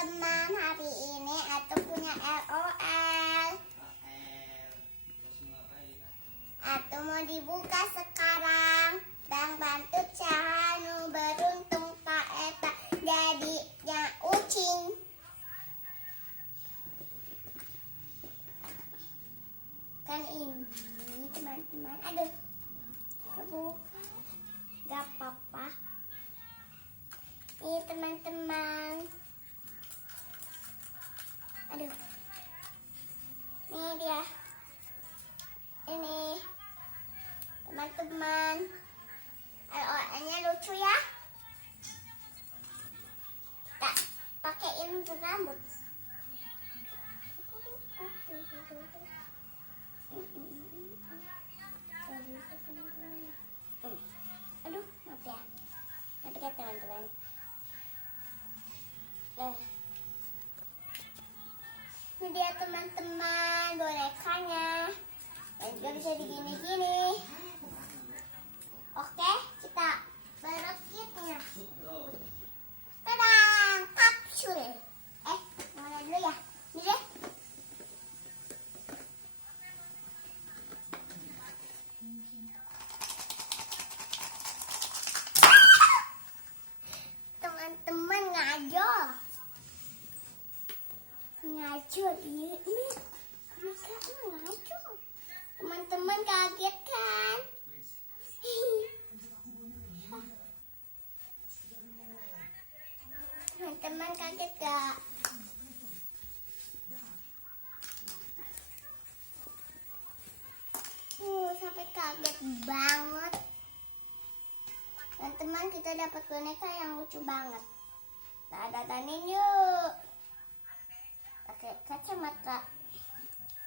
teman-teman, hari ini Atu punya LOL. Atu mau dibuka sekarang. Dan bantu cahanu beruntung tak eta jadinya ucing. Kan ini teman-teman, aduh kebuka, gak apa-apa. Ini teman-teman, aduh, ini dia, ini teman-teman, LOL-nya lucu ya. Tak pakaiin rambut. Aduh, maaf ya, teman-teman. Ini dia teman-teman bonekanya, dan juga bisa digini-gini. Oke, kita berakitnya. Tadang, kapsul. Mana dulu ya? Ini deh. Teman-teman ngajol ini mereka ngajol. Teman-teman kaget kan? Teman-teman kaget gak? Sampai kaget banget. Teman-teman, kita dapat boneka yang lucu banget. Danin yuk. Pakai kacamata,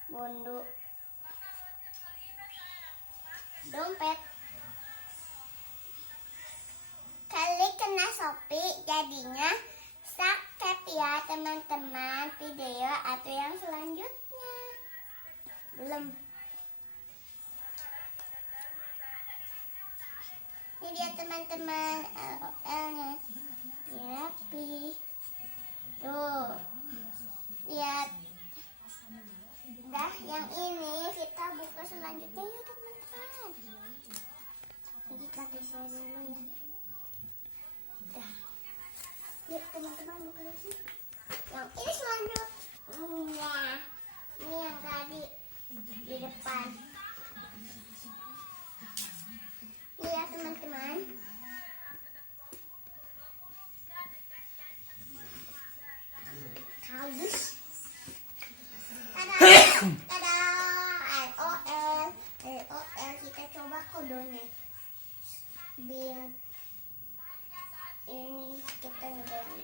bundu, dompet. Kali kena Shopee jadinya subscribe ya teman-teman video atau yang selanjutnya. Belum. Ini dia teman-teman LOL-nya. Rapi. Tuh. Lihat. Dah, yang ini kita buka selanjutnya ya teman-teman. Jadi kita bisa dulu ya. Dah. Yuk teman-teman buka lagi. Yang ini selanjutnya. Ini yang tadi di depan. Lihat teman-teman. Halus. Tada, LOL kita coba kodenya. Biar ini kita nyobain.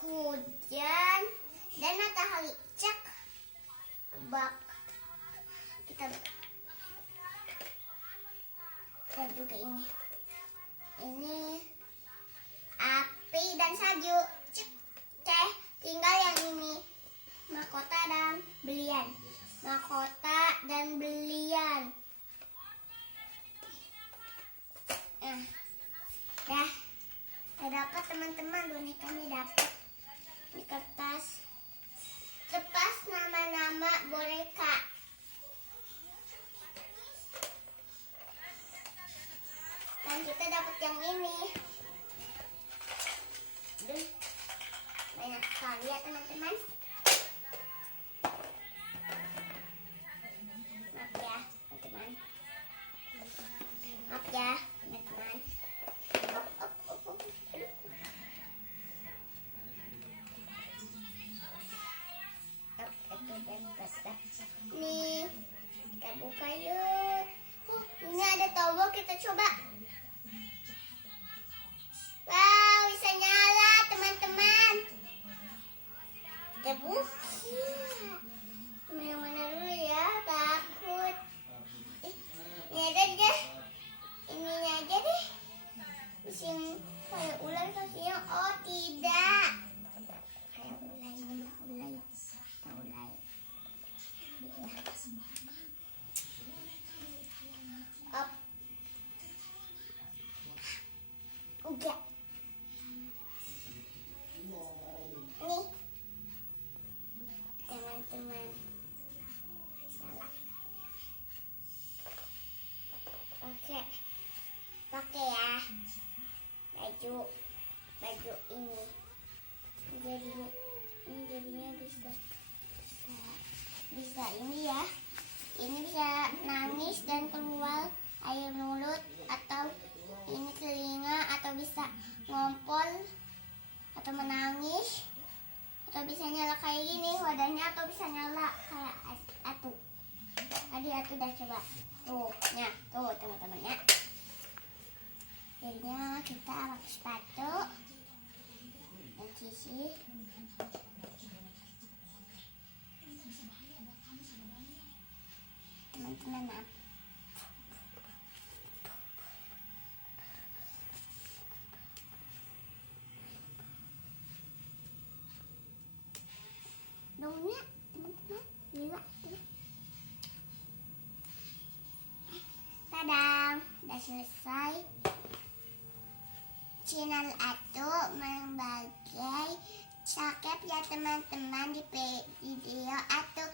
Hujan dan matahari cek bak. Kita juga ini api dan salju. Tinggal yang ini mahkota dan belian. Mahkota dan belian. Dah dapat teman-teman, bonekanya dapat di kertas. Lepas nama-nama boneka. Dan kita dapat yang ini. Banyak sekali ya teman-teman. Maaf ya teman-teman. Maaf ya teman-teman. Nih, kita buka yuk. Ini ada tombol, kita coba. Wow, bisa nyala teman-teman. Kita buka. Yang mana dulu ya, takut. Ini aja deh. Ininya aja deh. Mesin kayak ular kakinya. Oh tidak. Kayak ular. Up. Enggak. baju ini. Jadinya bisa ini ya. Ini bisa nangis dan keluar air mulut, atau ini telinga, atau bisa ngompol atau menangis, atau bisa nyala kayak gini wadahnya, atau bisa nyala kayak atu. Tadi atu udah coba tuh, tuh teman-teman ya. Jadinya kita pakai sepatu dan sisih. Teman-teman maaf. Daunnya teman-teman gila tuh. Tadang, udah selesai. Channel Atu membagai cakep ya teman-teman di video Atu.